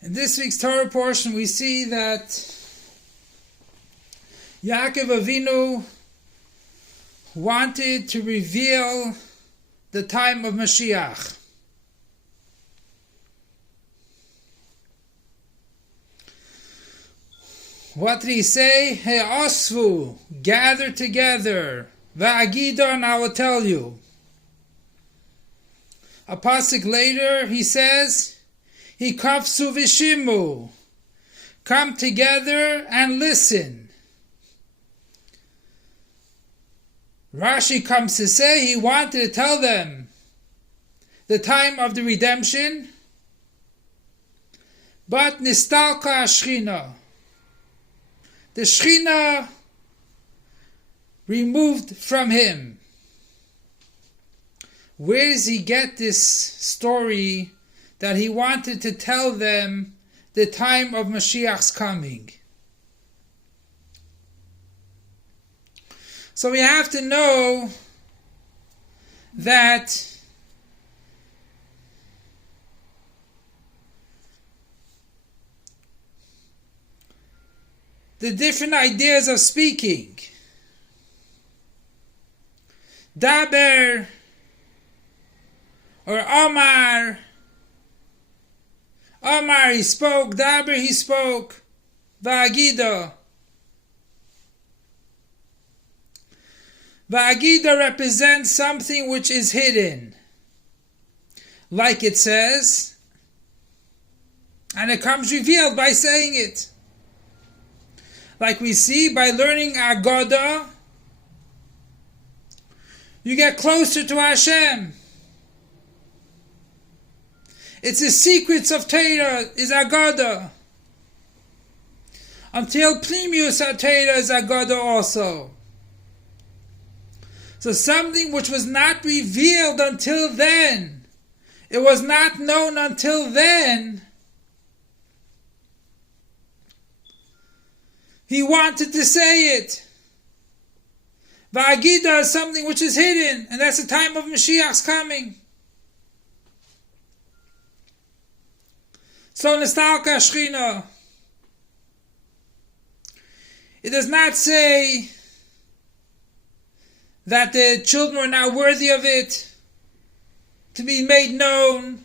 In this week's Torah portion, we see that Yaakov Avinu wanted to reveal the time of Moshiach. What did he say? He'osvu, gather together. Va'agida, and I will tell you. A pasuk later, he says, Hikafsu vishimu, come together and listen. Rashi comes to say he wanted to tell them the time of the redemption, but nistalka Shechina, the Shechina removed from him. Where does he get this story that he wanted to tell them the time of Mashiach's coming? So we have to know that the different ideas of speaking. Daber or Omar. Omar, he spoke. Daber, he spoke. Va'agida. Va'agida represents something which is hidden. Like it says. And it comes revealed by saying it. Like we see by learning Agoda, you get closer to Hashem. It's the secrets of Torah is Agoda. Until Plimius Torah is Agoda also. So something which was not revealed until then, it was not known until then, he wanted to say it. Va'agida is something which is hidden, and that's the time of Mashiach's coming. So Nistalka Shechina. It does not say that the children are not worthy of it to be made known,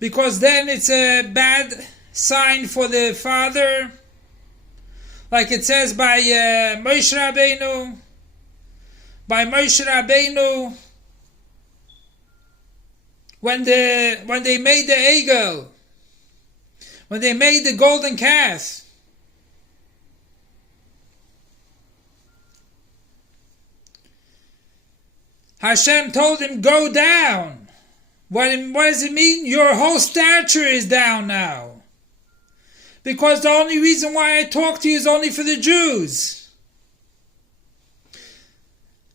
because then it's a bad sign for the father, like it says by Moshe Rabbeinu. By Moshe Rabbeinu, when they made the egel, when they made the golden calf, Hashem told him, go down. What does it mean? Your whole stature is down now. Because the only reason why I talk to you is only for the Jews.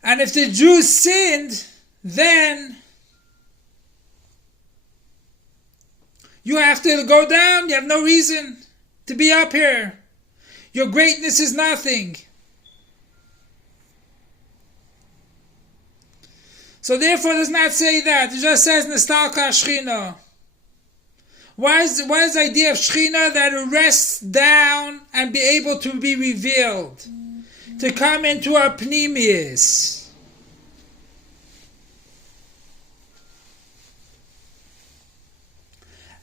And if the Jews sinned, then you have to go down. You have no reason to be up here. Your greatness is nothing. So therefore it does not say that. It just says Nistalka Shechina. Why is the idea of Shechina that it rests down and be able to be revealed? To come into our pnimius.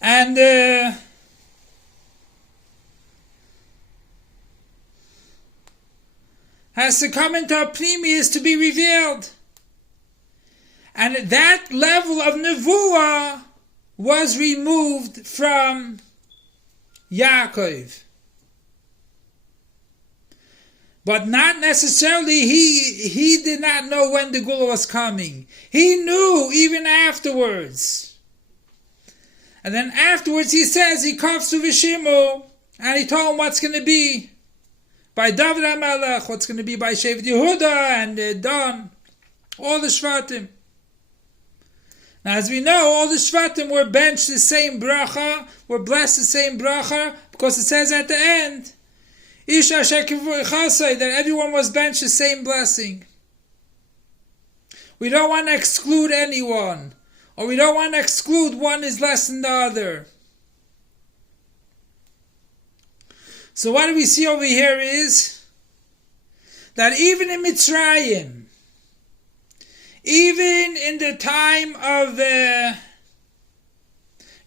And has to come into our pnimius to be revealed. And that level of nevuah was removed from Yaakov. But not necessarily he did not know when the Gula was coming. He knew even afterwards. And then afterwards he says, he comes to Vishimu, and he told him what's going to be by David HaMelech, what's going to be by Shevet Yehuda and Dan, all the Shvatim. Now, as we know, all the Shvatim were benched the same bracha, were blessed the same bracha, because it says at the end, that everyone was benched the same blessing. We don't want to exclude anyone. or we don't want to exclude one is less than the other. So what do we see over here is that even in Mitzrayim, even in the time of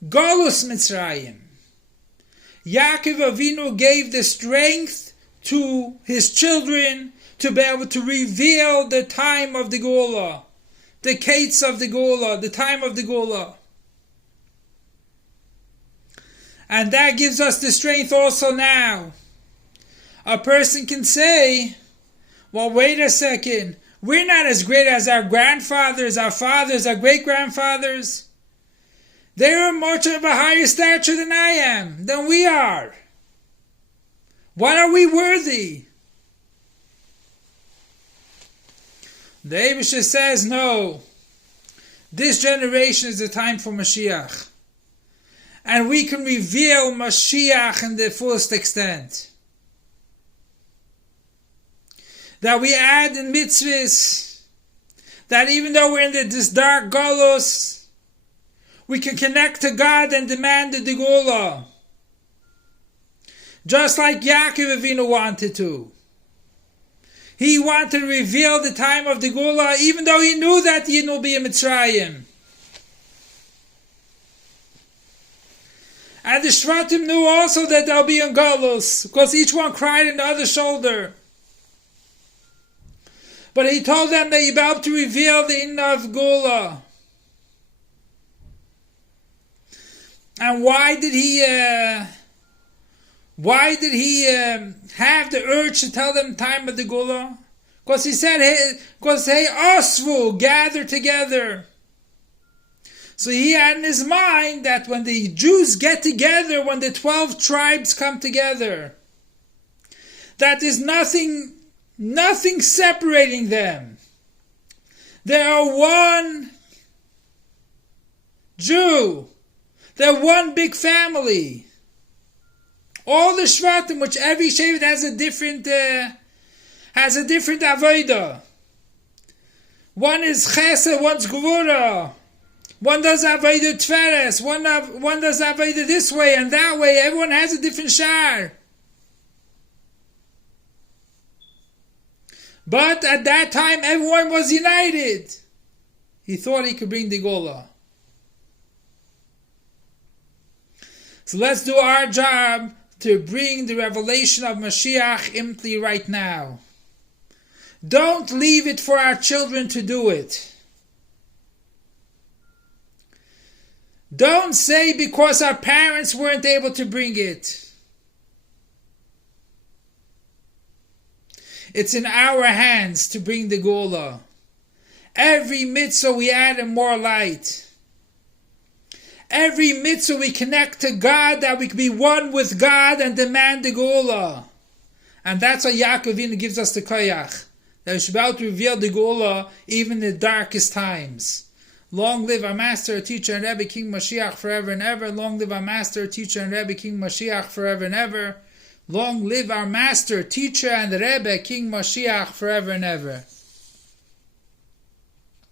Golus Mitzrayim, Yaakov Avinu gave the strength to his children to be able to reveal the time of the Geulah, the Kates of the Geulah, the time of the Geulah. And that gives us the strength also now. A person can say, well, wait a second, we're not as great as our grandfathers, our fathers, our great-grandfathers. They are much of a higher stature than I am, than we are. What are we worthy? The Eibusha says, no, this generation is the time for Mashiach. And we can reveal Mashiach in the fullest extent. That we add in mitzvahs, that even though we're in this dark galus, we can connect to God and demand the Geulah. Just like Yaakov Avinu wanted to. He wanted to reveal the time of the Geulah, even though he knew that the Yidden will be in Mitzrayim. And the Shvatim knew also that they'll be in Galus, because each one cried on the other shoulder. But he told them that you're about to reveal the Yidden of Geulah. And why did he have the urge to tell them time of the Geulah? Because he said, hey, Osvu, gather together. So he had in his mind that when the Jews get together, when the 12 tribes come together, that there's nothing separating them. They are one Jew. They're one big family. All the Shvatim, which every Shevet has a different avodah. One is Chesed, one's Gevurah. One does avodah Tferes. One does avodah this way and that way. Everyone has a different shar. But at that time, everyone was united. He thought he could bring the Geulah. So let's do our job to bring the revelation of Mashiach Imtli right now. Don't leave it for our children to do it. Don't say because our parents weren't able to bring it. It's in our hands to bring the Geulah. Every mitzvah we add in more light. Every mitzvah we connect to God, that we can be one with God and demand the Geulah. And that's why Yaakov Avinu gives us the koyach, that we should be able to reveal the Geulah even in the darkest times. Long live our Master, Teacher, and Rebbe, King Moshiach forever and ever. Long live our Master, Teacher, and Rebbe, King Moshiach forever and ever. Long live our Master, Teacher, and Rebbe, King Moshiach forever and ever.